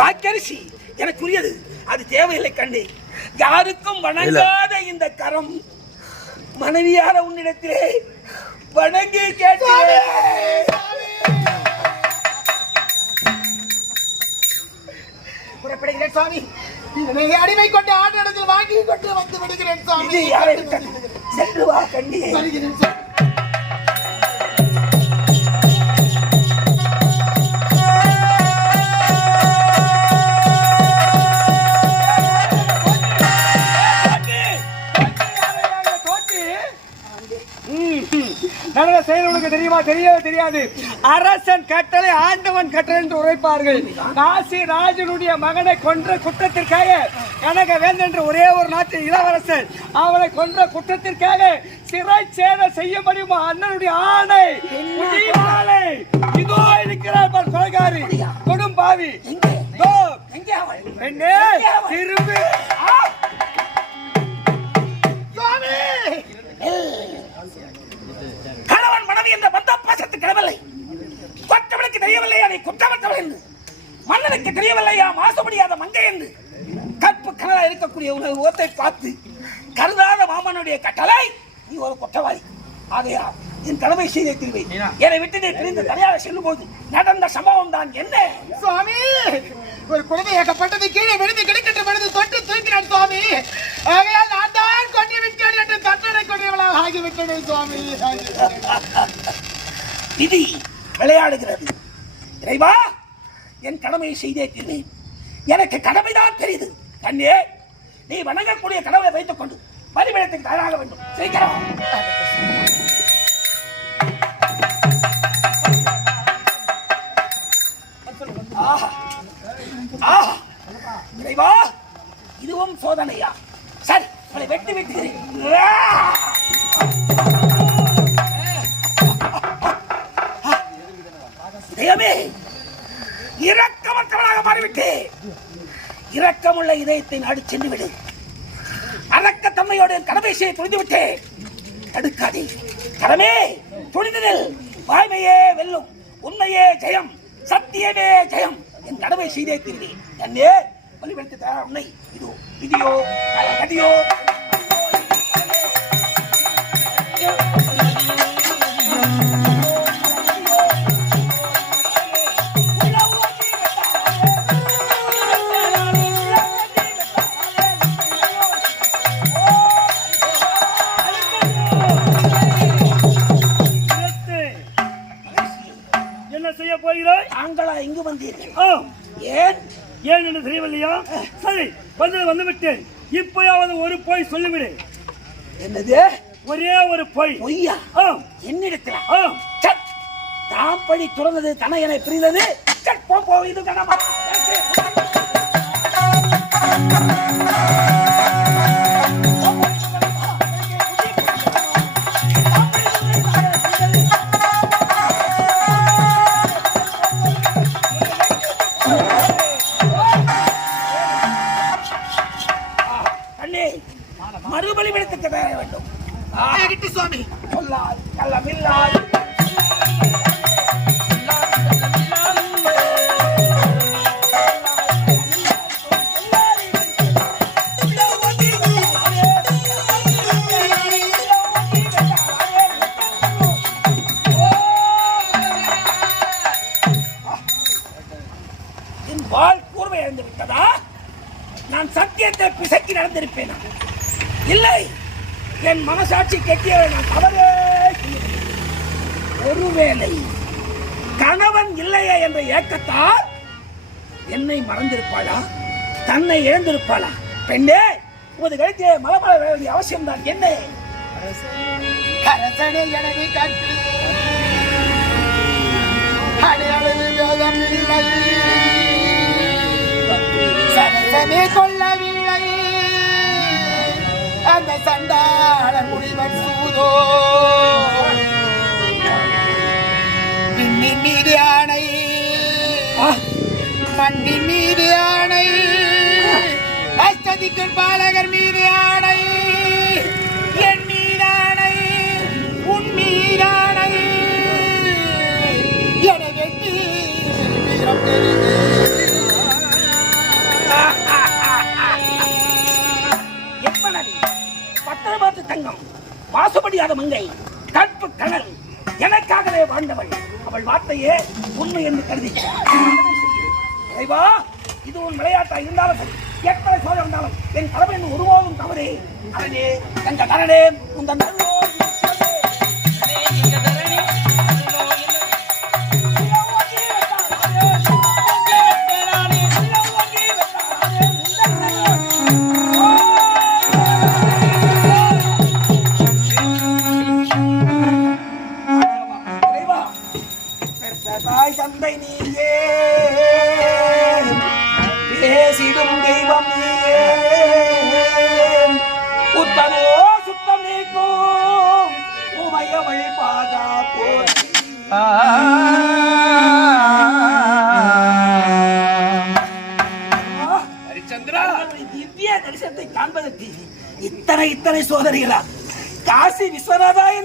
வாக்கரிசி எனக்குரியது. அது தேவையில்லை கண்ணே. யாருக்கும் வணங்காத இந்த கரம். மனைவியான உன்னிடத்திலே வணங்கி கேட்டேன் புறப்படுகிறேன் சுவாமி. அடிமை கொண்டு ஆண்டிடத்தில் வாங்கி கொண்டு வந்து விடுகிறேன் சுவாமி? சென்று வா வருகிறேன் சுவாமி. நடந்த செயல் உனக்கு தெரியுமா? தெரியவே தெரியாது. அரசன் கட்டளை ஆண்டவன் கட்டளை என்று உரைப்பார்கள். காசி ராஜனுடைய மகனை கொன்ற குற்றத்திற்காக கனக வேந்தன் என்று ஒரே ஒரு நாட்டு இளவரசன் அவனை கொன்ற குற்றத்திற்காக சிறை சேதம் செய்யும்படி உன் அண்ணனுடைய ஆணை. ஆணை இதோ இருக்கிறார் பார் கொலைகாரி. கொடும் பாவி. பெண்ணே திரும்பி. கணவன் மனைவி என்ற பந்த பாசத்து கிடவில்லை கொற்றவனுக்கு தெரியவில்லை அதை குற்றமற்றவள் என்று? மன்னனுக்கு தெரியவில்லையா? மாசுபடியாத மங்கை என்று? கற்பு கனலா இருக்கக்கூடிய உனது முகத்தை பார்த்து கருதாத மாமனுடைய கட்டளை நீ ஒரு குற்றவாளி. ஆகையா என் கடமை செய்த திருவை என்னை விட்டு நீ பிரிந்து தனியாக செல்லும் போது நடந்த சம்பவம் தான் என்ன? சுவாமி ஒரு குழந்தை ஏக்கப்பட்டது கீழே விழுந்து கிடக்கின்ற பொழுது தொட்டு தூக்கினான் சுவாமி. ஆகையால் நான் தான் என்று தண்டனை கொண்டவளாக ஆகிவிட்டேன் சுவாமி விதி விளையாடுகிறது இறைவா என் கடமையை செய்தே தீர்வேன் எனக்கு கடமைதான் தெரியுது கண்ணே நீ வணங்கக்கூடிய கடவுளை வைத்துக் கொண்டு வழிபடத்துக்கு தயாராக வேண்டும் சீக்கிரம் ஆட்சியை என் துணிந்து விட்டு தடுக்காதே. கடமே துணிந்ததில் வாய்மையே வெல்லும் உண்மையே ஜெயம் சத்தியமே ஜெயம் என் கடமை செய்தே தீர்வேன் என்னே வழிபடுத்த தயார் உன்னை. இதோ விதியோ கதியோ. Thank you. வந்து வந்து விட்டேன் இப்பயாவது ஒரு பொய் சொல்லிவிடு. என்னது? ஒரே ஒரு பொய். பொய்யா? என்னிடத்தில்? தாம் படி துறந்தது தனையனை பிரிந்தது. போ போ இது கணமா இல்லாத தன்னை இழந்திருப்பாளா பெண்ணே உமது கழுத்திலே மலமல வேண்டிய அவசியம்தான் என்ன? அரசனே எனவே கட்டி அடையாளது வேதம் இல்லை. சரசனே கொள்ளவில்லை அந்த சண்டாள முனிவன் சூதோ. மீது ஆணை. மண்ணின் மீது ஆணை. சதிக்கும் பாலகர் மீது ஆடை. என் மீதானை உன் மீதானை எனக்கு எப்பனடி? மாசுபடியாத மங்கை கற்பு கணல் எனக்காகவே வாழ்ந்தவள். அவள் வார்த்தையே உண்மை என்று கருதி இது உன் விளையாட்டா இருந்தாலும் சரி. என் கடமை உருவாகும் தவறு. தவறே அதனே எங்க கரணே உந்த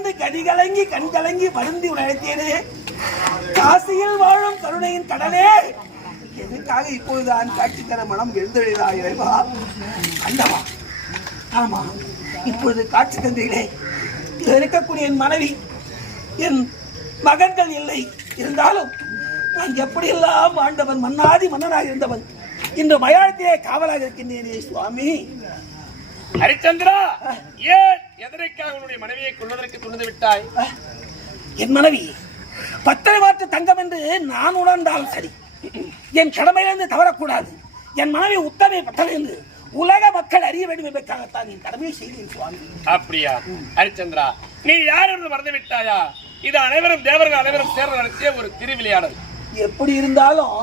விஸ்வநாதா என்று கண் கலங்கி வருந்தி உழைத்தேனே காசியில் வாழும் கருணையின் கடலே. எதுக்காக இப்பொழுதுதான் காட்சி தர மனம் எழுந்தெழுதா இறைவா? அல்லவா ஆமா இப்பொழுது காட்சி தந்தீர்களே இருக்கக்கூடிய என் மனைவி என் மகன்கள் இல்லை. இருந்தாலும் நான் எப்படியெல்லாம் வாழ்ந்தவன் மன்னாதி மன்னனாக இருந்தவன் இன்று மயானத்திலே காவலாக இருக்கின்றேனே சுவாமி. ஹரிச்சந்திரா ஏன் எதற்காக உன்னுடைய மனைவியை கொள்வதற்கு துணிந்து விட்டாய்? என் மனைவி பத்தரை வார்த்தை தங்கம் என்று நான் உணர்ந்தாலும் சரி என் கடமையிலிருந்து தவறக்கூடாது. என் மனைவி உத்தமை பட்டல் என்று உலக மக்கள் அறிய வேண்டும் என்பதற்காகத்தான் என் கடமையை செய்தேன் சுவாமி. அப்படியா? ஹரிச்சந்திரா நீ யார் என்று மறந்து விட்டாயா இது அனைவரும் தேவர்கள் அனைவரும் சேர்ந்து நடத்திய ஒரு திருவிளையாடல். எப்படி இருந்தாலும்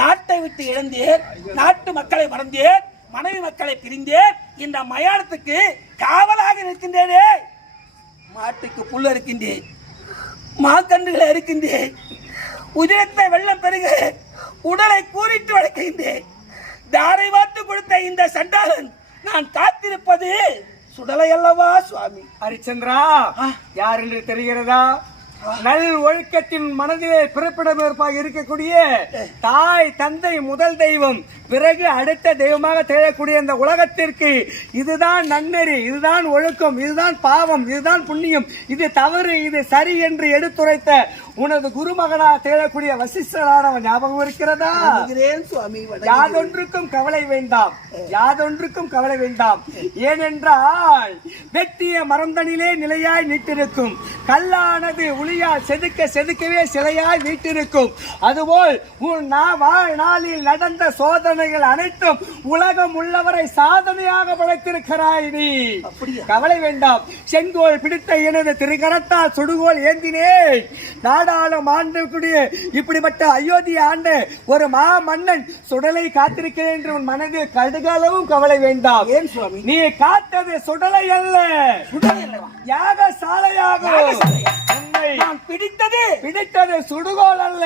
நாட்டை விட்டு இழந்தேன் நாட்டு மக்களை மறந்தேன் மனைவி மக்களை பிரிந்தேன் இந்த மயானத்துக்கு காவலாக நிற்கின்றேனே. மாட்டுக்கு புல் இருக்கின்றேன் மாக்கன்றுகளை இருக்கின்றேன் உதிரத்தை வெள்ளம் பெருக உடலை கூறிட்டு வளர்க்கின்றேன். தாரை வாத்து கொடுத்த இந்த சண்டாளன் நான் காத்திருப்பது சுடலை அல்லவா சுவாமி? ஹரிச்சந்திரா யார் என்று தெரிகிறதா? நல் ஒழுக்கத்தின் மனதிலே பிறப்பிடமேற்பாக இருக்கக்கூடிய தாய் தந்தை முதல் தெய்வம் பிறகு அடுத்த தெய்வமாக திகழக்கூடிய இந்த உலகத்திற்கு இதுதான் நன்னெறி இதுதான் ஒழுக்கம் இதுதான் பாவம் இதுதான் புண்ணியம் இது தவறு இது சரி என்று எடுத்துரைத்த உனது குருமகனா திகழக்கூடிய வசிஷ்டரானவன் ஞாபகம் இருக்கிறதா. யாதொன்றுக்கும் கவலை வேண்டாம் யாதொன்றுக்கும் கவலை வேண்டாம். ஏனென்றால் வெட்டிய மரந்தனிலே நிலையாய் நீட்டிருக்கும் கல்லானது உளியால் செதுக்க செதுக்கவே சிலையாய் வீட்டிருக்கும். அதுபோல் உன் வாழ்நாளில் நடந்த சோதனைகள் அனைத்தும் உலகம் உள்ளவரை சாதனையாக படைத்திருக்கிறாய் நீ? கவலை வேண்டாம். செங்கோல் பிடித்த எனது திருக்கரத்தால் சுடுகோல் ஏந்தினேன். நாடாளும் ஆண்டக்கூடிய இப்படிப்பட்ட அயோத்தி ஆண்டு ஒரு மா மன்னன் சுடலை காத்திருக்கிறேன் என்று உன் மனதில் கடுகளவும் கவலை வேண்டாம். ஏன் சுவாமி? நீ காத்தது சுடலை அல்ல. சுடலை அல்லவா? உன்னை நான் பிடித்தது. பிடித்தது சுடுகோல் அல்ல.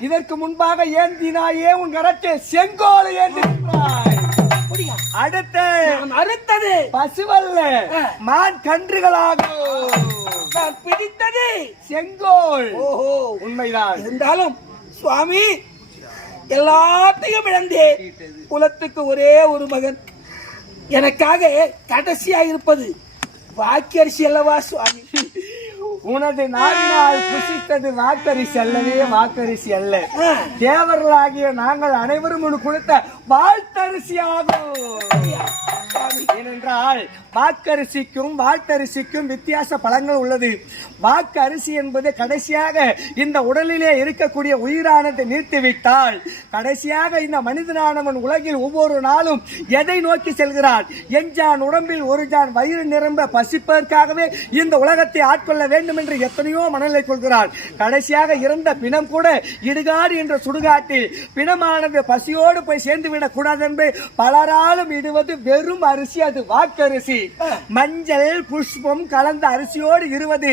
இதற்கு முன்பாக ஏந்தினாயே உன் கரத்தில் செங்கோல் அப்படியா? அடுத்து அறுத்தது. பசுவல்ல. மான் கன்றுகளாகும். நான் பிடித்தது. செங்கோல். ஓஹோ. உண்மைதான். இருந்தாலும் சுவாமி எல்லாத்தையும் இழந்தேன் குலத்துக்கு ஒரே ஒரு மகன். எனக்காக கடைசியா இருப்பது வாக்கியரிசி அல்லவா சுவாமி? உனது நாள் புசித்தது வாக்கரிசி அல்லவே வாக்கரிசி அல்ல. தேவர்களாகிய நாங்கள் அனைவரும் உனக்கு கொடுத்த வாழ்த்தரிசியாகும் ஏனென்றால் வாக்கரிசிக்கும் வாழ்த்தரிசிக்கும் வித்தியாச பலங்கள் உள்ளது. வாக்கு அரிசி என்பது கடைசியாக இந்த உடலிலே இருக்கக்கூடிய உயிரானத்தை நிறுத்திவிட்டால் கடைசியாக இந்த மனிதனானவன் உலகில் ஒவ்வொரு நாளும் எதை நோக்கி செல்கிறான்? எஞ்சான் உடம்பில் ஒரு ஜான் வயிறு நிரம்ப பசிப்பதற்காகவே இந்த உலகத்தை ஆட்கொள்ள வேண்டும். என்று எத்தனையோ மனநிலை கொள்கிறான் கடைசியாக இறந்த பிணம் கூட இடுகாடு என்ற சுடுகாட்டில் பிணமானது பசியோடு போய் சேர்ந்து விடக்கூடாது என்று பலராலும் இடுவது வெறும் அரிசி அது வாக்கரிசி. மஞ்சள் புஷ்பம் கலந்த அரிசியோடு இருவது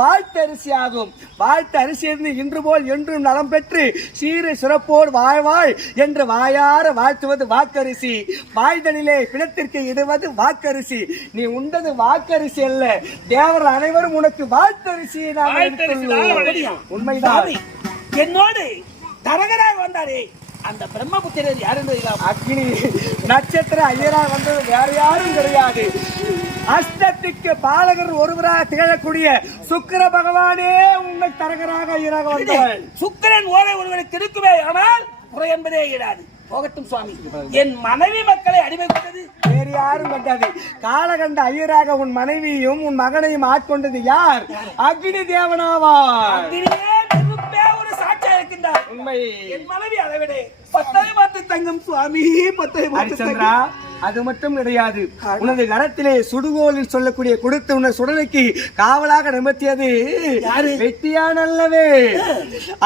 வாழ்த்தரிசி ஆகும். வாழ்த்து அரிசி இருந்து இன்று போல் என்றும் நலம் பெற்று சீரு சிறப்போடு வாழ்வாள் என்று வாயார வாழ்த்துவது வாக்கரிசி. வாழ்தலிலே பிணத்திற்கு இடுவது வாக்கரிசி. நீ உண்டது வாக்கரிசி அல்ல. தேவர் அனைவரும் உனக்கு வாழ்த்து நாம் எடுத்துள்ளோம். உண்மைதான். என்னோடு தரகராக வந்தாரே. அந்த பிரம்மபுத்திரர் யார் என்று தெரியுமா? அக்னி நட்சத்திர ஐயரா வந்தது வேற யாரும் கிடையாது. அஷ்டத்திற்கு பாலகர் ஒருவராக திகழக்கூடிய சுக்கிர பகவானே உங்கள் தரகராக ஈராக வந்தவள் சுக்கிரன் ஓலை ஒருவனுக்கு இருக்குமே ஆனால் குறை என்பதே இடாது போகட்டும் சுவாமி. என் மனைவி மக்களை அடிமை கொண்டது வேறு யாரும் கண்டாது. காலகண்ட ஐயராக உன் மனைவியும் உன் மகனையும் ஆட்கொண்டது யார்? அக்னி நெருப்பே ஒரு சாட்சியா இருக்கின்றார். உண்மை. என் மனைவி அதை விட பத்தரை மாத்து தங்கம் சுவாமி பத்தரை ஹரிச்சந்திரா அது மட்டும் கிடையாது. உனது கரத்திலே சுடுகோலில் சொல்லக்கூடிய கொடுத்த உன சுடலைக்கு காவலாக நிமித்தியது? வெட்டியான் அல்லவே.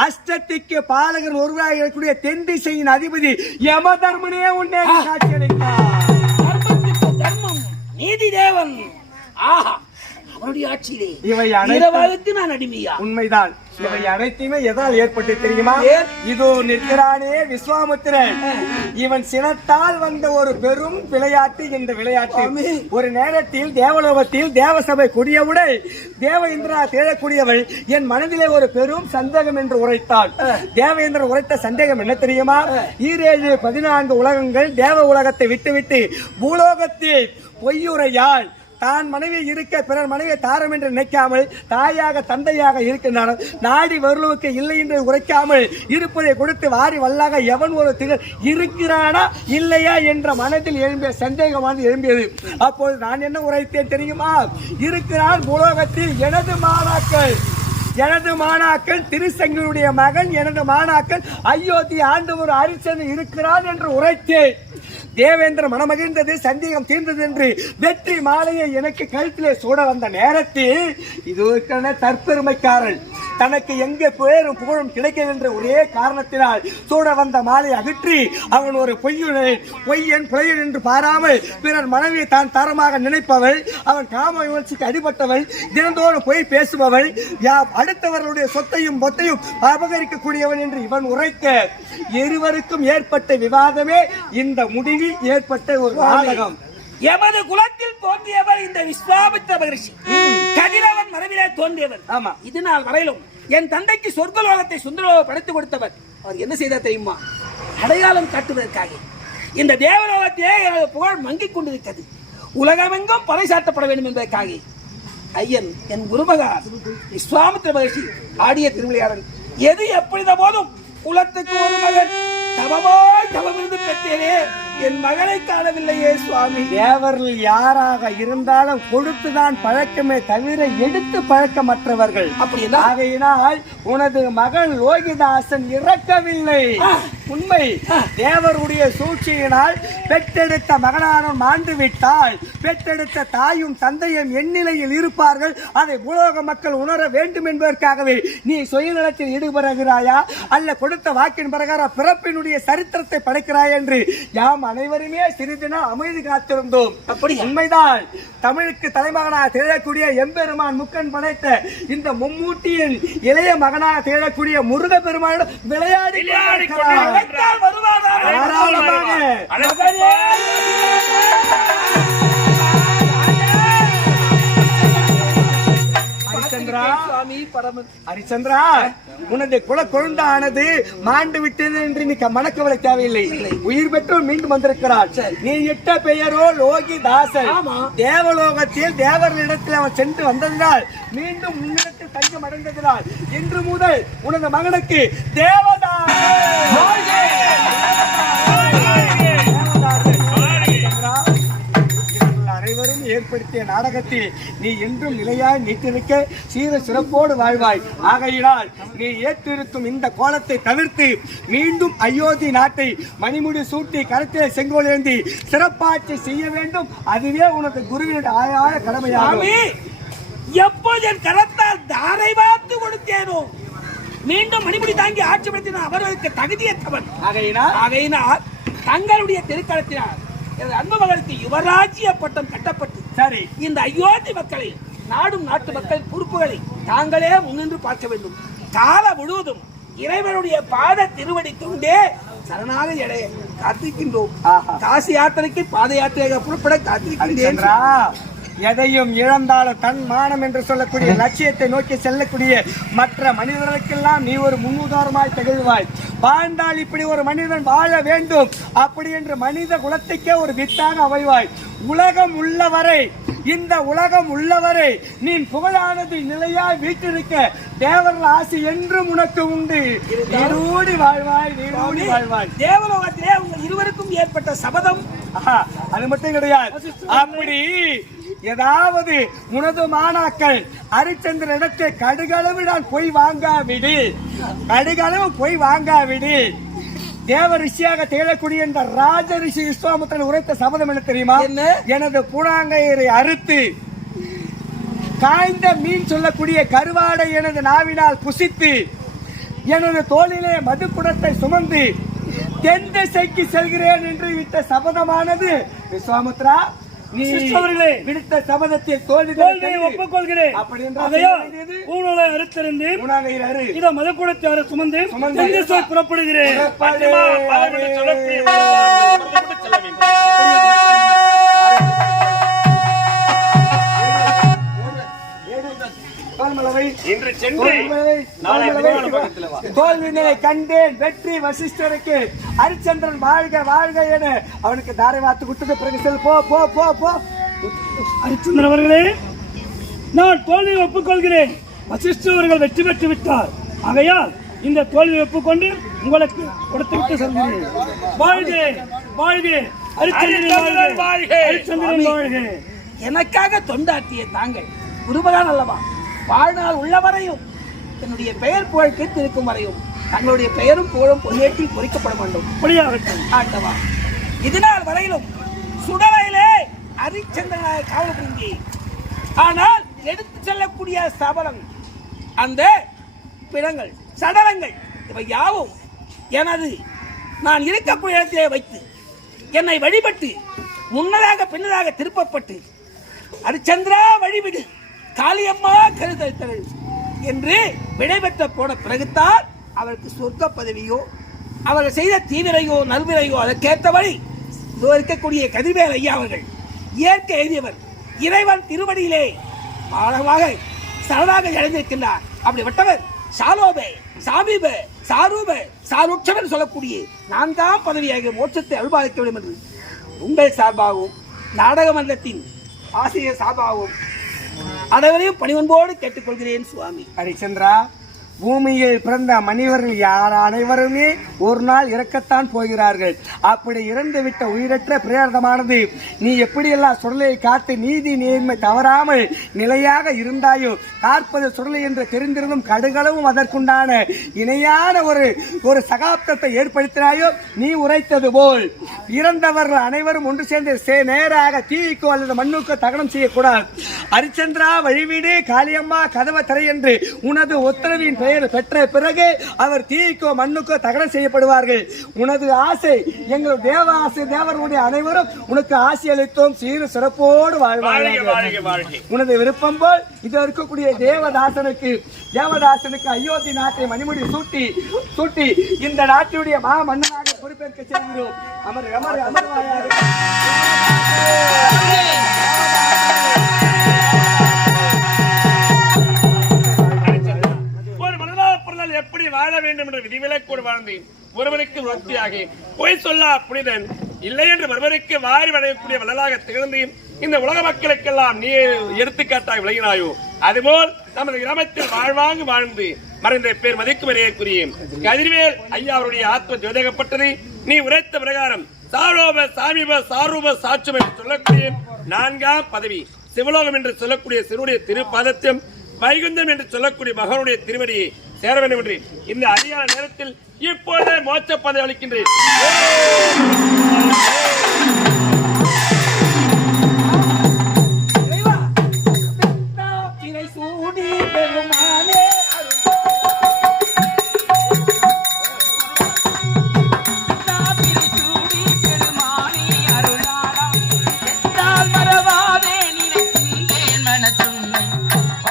அஷ்டத்திக்கு பாலகர் ஒருவராக இருக்கக்கூடிய தென் திசையின் அதிபதி யம தர்மனே உன்னே காட்சியளித்தார். நீதி தேவன். ஆஹா. அவருடைய ஆட்சியிலே. இவை இரவாகுக்கு நான் அடிமையா? உண்மைதான். இவை அனைத்துமே எதால் ஏற்பட்டு தெரியுமா? இதோ நிற்கிறானே விஸ்வாமுத்திரன். இவன் சினத்தால் வந்த ஒரு பெரும் விளையாட்டு இந்த விளையாட்டு. ஒரு நேரத்தில் தேவலோகத்தில் தேவசபை கூடியவுடன் தேவ இந்திரா தேடக்கூடியவள் என் மனதிலே ஒரு பெரும் சந்தேகம் என்று உரைத்தாள். தேவேந்திரன் உரைத்த சந்தேகம் என்ன தெரியுமா? ஈரேழு பதினான்கு உலகங்கள் தேவ உலகத்தை விட்டுவிட்டு பூலோகத்தில் பொய்யுரையாள் தான் மனைவி இருக்க பிறர் மனைவியை தாரம் என்று நினைக்காமல் தாயாக தந்தையாக இருக்கின்றனர் நாடி வருளுவுக்கு இல்லை என்று உரைக்காமல் இருப்பதை கொடுத்து வாரி வல்லாக எவன் ஒரு திகழ் இருக்கிறானா இல்லையா என்ற மனதில் எழும்பிய சந்தேகமானது எழும்பியது. அப்போது நான் என்ன உரைத்தேன் தெரியுமா? இருக்கிறான் உலகத்தில் எனது மாணாக்கள் எனது மாணாக்கள் திருசங்கருடைய மகன் எனது மாணாக்கள் அயோத்தி ஆண்டு ஒரு அரிசன் இருக்கிறான் என்று உரைத்தேன். தேவேந்திர மனமகிழ்ந்தது சந்தேகம் தீர்ந்தது என்று வெற்றி மாலையை எனக்கு கழுத்திலே சூட வந்த நேரத்தில் இது தற்பெருமைக்காரன். தனக்கு எங்கே பேரும் புகழும் கிடைக்கும் என்ற ஒரே காரணத்தினால் சூட வந்த மாலை அகற்றி அவன் ஒரு பொய்யுடன் பொய்யன் புலையன் என்று பாராமல் பிறர் மனைவியை தான் தரமாக நினைப்பவள் அவன் காம விமர்சிக்கு அடிபட்டவள் தினந்தோறும் பொய் பேசுபவள் யா அடுத்தவர்களுடைய சொத்தையும் மொத்தையும் அபகரிக்கக்கூடியவன் என்று இவன் உரைக்க இருவருக்கும் ஏற்பட்ட விவாதமே இந்த முடிவில் ஏற்பட்ட ஒரு நாடகம். எமது குலத்தில் தோன்றியவர் இந்த விஸ்வாமித்திர மகரிஷி. கதிரவன் மரபிலே தோன்றியவர். ஆமா. இது நாள் வரையிலும் என் தந்தைக்கு சொர்க்கலோகத்தை சுந்தரலோக படைத்து கொடுத்தவர். அவர் என்ன செய்தார் தெரியுமா? அடையாளம் காட்டுவதற்காக. இந்த தேவலோகத்திலே எனது புகழ் மங்கிக் கொண்டிருக்கிறது. உலகமெங்கும் பறைசாற்றப்பட வேண்டும் என்பதற்காக. ஐயன் என் குருமகார் விஸ்வாமித்திர மகர்ஷி ஆடிய திருவிளையாடல். எது எப்பொழுத போதும் குலத்துக்கு ஒரு மகன். தவமாய் தவமிருந்து பெற்றேனே என் மகனை காணவில்லையே சுவாமி. தேவர்கள் யாராக இருந்தாலும் கொடுத்துதான் பழக்கமே தவிர எடுத்து பழக்கமற்றவர்கள். அப்படின்னா? ஆகையினால் உனது மகன் லோகிதாசன் இறக்கவில்லை. உண்மை. தேவருடைய சூழ்ச்சியினால் பெற்றெடுத்த மகனான மாண்டு விட்டால் பெற்றெடுத்த தாயும் தந்தையும் எந்நிலையில் இருப்பார்கள். அதை பூலோக மக்கள் உணர வேண்டும் என்பதற்காகவே நீ சுயநலத்தில் ஈடுபடுகிறாயா? அல்ல கொடுத்த வாக்கின் பிரகாரம் பிறப்பினுடைய சரித்திரத்தை படைக்கிறாய் என்று யாம் அனைவருமே சிறிது நாள் அமைதி காத்திருந்தோம். அப்படி உண்மைதான். தமிழுக்கு தலைமகனாக திகழக்கூடிய எம்பெருமான் முக்கன் படைத்த இந்த மும்மூட்டியின் இளைய மகனாக திகழக்கூடிய முருக பெருமான் விளையாடி. அழைத்தால் வருவாரா? தாராளமாக. மகனே! ஹரிச்சந்திரா சுவாமி பரமன் ஹரிச்சந்திரா உனது குல கொழுந்தானது மாண்டு விட்டது என்று நீ மனக்கவலை தேவையில்லை உயிர் பெற்று மீண்டும் வந்திருக்கிறார் நீ இட்ட பெயரோ லோகி தாசன். தேவலோகத்தில் தேவர்களிடத்தில் அவன் சென்று வந்ததினால் மீண்டும் உன்னிடத்தில் தஞ்சம் அடைந்ததினால் இன்று முதல் உனது மகனுக்கு அனைவரும் ஏற்படுத்திய நாடகத்தில் நீ என்றும் நிலையாய் நீட்டிருக்க சீர சிறப்போடு வாழ்வாய். ஆகையினால் நீ ஏற்றிருக்கும் இந்த கோலத்தை தவிர்த்து மீண்டும் அயோத்தி நாட்டை மணிமுடி சூட்டி கருத்திலே செங்கோல் ஏந்தி சிறப்பாட்சி செய்ய வேண்டும். அதுவே உனக்கு குருவினுடைய ஆயாய கடமையாகும். எப்போது என் கரத்தால் தாரை பார்த்து கொடுத்தேனோ? மீண்டும் மணிமுடி தாங்கி ஆட்சி படுத்தின அவர்களுக்கு தகுதியற்றவன் ஆகையினால்? ஆகையினால் தங்களுடைய திருக்களத்தினால் எனது அன்பு மகளுக்கு யுவராஜ்ய பட்டம் கட்டப்பட்டு சரி. இந்த அயோத்தி மக்களை நாடும் நாட்டு மக்கள் பொறுப்புகளை தாங்களே முன்னின்று பார்க்க வேண்டும். காலம் முழுவதும் இறைவனுடைய பாத திருவடி கொண்டே சரணாகதி அடைய காத்திருக்கின்றோம். காசி யாத்திரைக்கு பாத யாத்திரையாக புறப்பட காத்திருக்கின்றேன். எதையும் இழந்தாலும் தன் மானம் என்று சொல்லக்கூடிய லட்சியத்தை நோக்கி செல்லக்கூடிய மற்ற மனிதர்களுக்கெல்லாம் நீ ஒரு முன்னுதாரணமாய் திகழ்வாய். வாழ்ந்தால் இப்படி ஒரு மனிதன் வாழ வேண்டும். அப்படி என்று மனித குலத்துக்கே ஒரு வித்தாக அமைவாய். உலகம் உள்ளவரை இந்த உலகம் உள்ளவரை நீ புகழானது நிலையாய் வீட்டிருக்க தேவர்கள் ஆசை என்றும் உனக்கு உண்டு. நீடூடி வாழ்வாய் நீடூடி வாழ்வாய். தேவலோகத்திலே உங்கள் இருவருக்கும் ஏற்பட்ட சபதம் அது மட்டும் கிடையாது. அப்படி ஏதாவது உனது மாணாக்கள் ஹரிச்சந்திர இடத்தை கடுகளவு நான் போய் வாங்காவிடு. கடுகளவு போய் வாங்காவிடு. தேவ ரிஷியாக திகழக்கூடிய இந்த ராஜ ரிஷி விஸ்வாமுத்திரன் உரைத்த சபதம் என்ன தெரியுமா? எனது புனாங்கயிறை அறுத்து காய்ந்த மீன் சொல்லக்கூடிய கருவாடை எனது நாவினால் புசித்து எனது தோளிலே மதுக்குடத்தை சுமந்து தென் திசைக்கு செல்கிறேன் என்று விட்ட சபதமானது. விஸ்வாமுத்ரா நீ விடுத்த சபதத்தில் தோல்வி தோல்வியை ஒப்புக்கொள்கிறேன். அறுத்திருந்து. இத மதக்குடத்தை அறு சுமந்து சுமந்து. புறப்படுகிறேன். தோல்மளவை இன்று. தோல்வினை கண்டேன். வெற்றி வசிஷ்டருக்கு ஹரிச்சந்திரன் வாழ்க வாழ்க என அவனுக்கு தாரை வாத்து கொடுத்தது. பிறகு செல் போ போ போ போ. ஹரிச்சந்திரன் அவர்களே நான் தோல்வியை ஒப்புக்கொள்கிறேன். வசிஷ்டர் அவர்கள் வெற்றி பெற்று விட்டார். ஆகையால் இந்த தோல்வியை ஒப்புக்கொண்டு உங்களுக்கு கொடுத்து விட்டு செல்கிறேன். வாழ்க வாழ்க. ஹரிச்சந்திரன் வாழ்க. ஹரிச்சந்திரன் வாழ்க. எனக்காக தொண்டாற்றிய தாங்கள் குருபகான் அல்லவா? வாழ்நாள் உள்ளவரையும் என்னுடைய பெயர் புகழ் கேட்டிருக்கும் வரையும் தங்களுடைய பெயரும் புகழும் பொன்னேற்றில் பொறிக்கப்பட வேண்டும். அப்படியாகட்டும். ஆண்டவா இது நாள் வரையிலும் சுடலையிலே அரிச்சந்திரனாக காவல் புரிந்தேன் ஆனால் எடுத்து செல்லக்கூடிய சபலம் அந்த பிணங்கள் சடலங்கள் இவை யாவும் எனது நான் இருக்கக்கூடிய இடத்திலே வைத்து என்னை வழிபட்டு முன்னதாக பின்னதாக திருப்பப்பட்டு அரிச்சந்திரா வழிவிடு. காளியம்மா கருதல் என்று விடைபெற்ற போன பிறகுதான் அவருக்கு சொர்க்க பதவியோ அவர்கள் செய்த தீவிரையோ நல்விரையோ அதற்கேற்றபடி இருக்கக்கூடிய கதிர்வேல் ஐயா அவர்கள் இயற்கை எழுதியவர். இறைவன் திருவடியிலே ஆழமாக சரணாக அடைந்திருக்கின்றார். அப்படிப்பட்டவர் சாலோபே சாமீப சாரூப சாருட்சவன் சொல்லக்கூடிய நான்காம் பதவியாக மோட்சத்தை அனுபாதிக்க வேண்டும் என்று உங்கள் சார்பாகவும் நாடக மன்றத்தின் ஆசிரியர் சார்பாகவும் அனைவரையும் பணிவன்போடு கேட்டுக்கொள்கிறேன் சுவாமி. ஹரிச்சந்திரா பூமியில் பிறந்த மனிதர்கள் யார் அனைவருமே ஒரு நாள் இறக்கத்தான் போகிறார்கள். அப்படி இறந்து விட்ட உயிரற்ற பிரேரதமானது நீ எப்படியெல்லாம் சுடலை காத்து நீதி நேர்மை தவறாமல் நிலையாக இருந்தாயோ காற்பது சுடலை என்று தெரிந்திருந்தும் கடுகளவும் அதற்குண்டான இணையான ஒரு ஒரு சகாப்தத்தை ஏற்படுத்தினாயோ நீ உரைத்தது போல். இறந்தவர்கள் அனைவரும் ஒன்று சேர்ந்து சே- நேராக தீக்கோ அல்லது மண்ணுக்கோ தகனம் செய்யக்கூடாது. ஹரிச்சந்திரா வழிவீடு காளியம்மா கதவ திரை என்று உனது உத்தரவின் பெயர் பெற்ற பிறகு அவர் தீக்கோ மண்ணுக்கோ தகனம் செய்யப்படுவார்கள். உனது ஆசை எங்கள் தேவ ஆசை தேவர்களுடைய அனைவரும் உனக்கு ஆசை அளித்தோம். சீர சிறப்போடு வாழ்வார்கள் உனது விருப்பம் போல் இது இருக்கக்கூடிய தேவதாசனுக்கு தேவதாசனுக்கு அயோத்தி நாட்டை மணிமுடி சூட்டி சூட்டி இந்த நாட்டினுடைய மா மன்னனாக பொறுப்பேற்க செய்கிறோம். அமர் அமர் அமர்வாயாக வாழ வேண்டும் என்ற விதிவிலக்கோடு வாழ்ந்து ஒருவருக்கு உணர்த்தியாகி பொய் சொல்லா புனிதன் இல்லை என்று ஒருவருக்கு வாரி வழங்கக்கூடிய வள்ளலாக திகழ்ந்து இந்த உலக மக்களுக்கெல்லாம் நீ எடுத்துக்காட்டாக விளையினாயோ அதுபோல் நமது கிராமத்தில் வாழ்வாங்கு வாழ்ந்து மறைந்த பேர் மதிக்கும் வரையக்குரிய கதிர்வேல் ஐயா அவருடைய ஆத்ம ஜோதகப்பட்டது நீ உரைத்த பிரகாரம் சாரோப சாமிப சாரூப சாட்சம் என்று சொல்லக்கூடிய நான்காம் பதவி சிவலோகம் என்று சொல்லக்கூடிய சிறுடைய திருப்பாதத்தையும் வைகுந்தம் என்று சொல்லக்கூடிய மகனுடைய திருவடியை சேர வேண்டும் என்று இந்த அதிகார நேரத்தில் இப்போதே மோட்ச பதவி அளிக்கின்றேன்.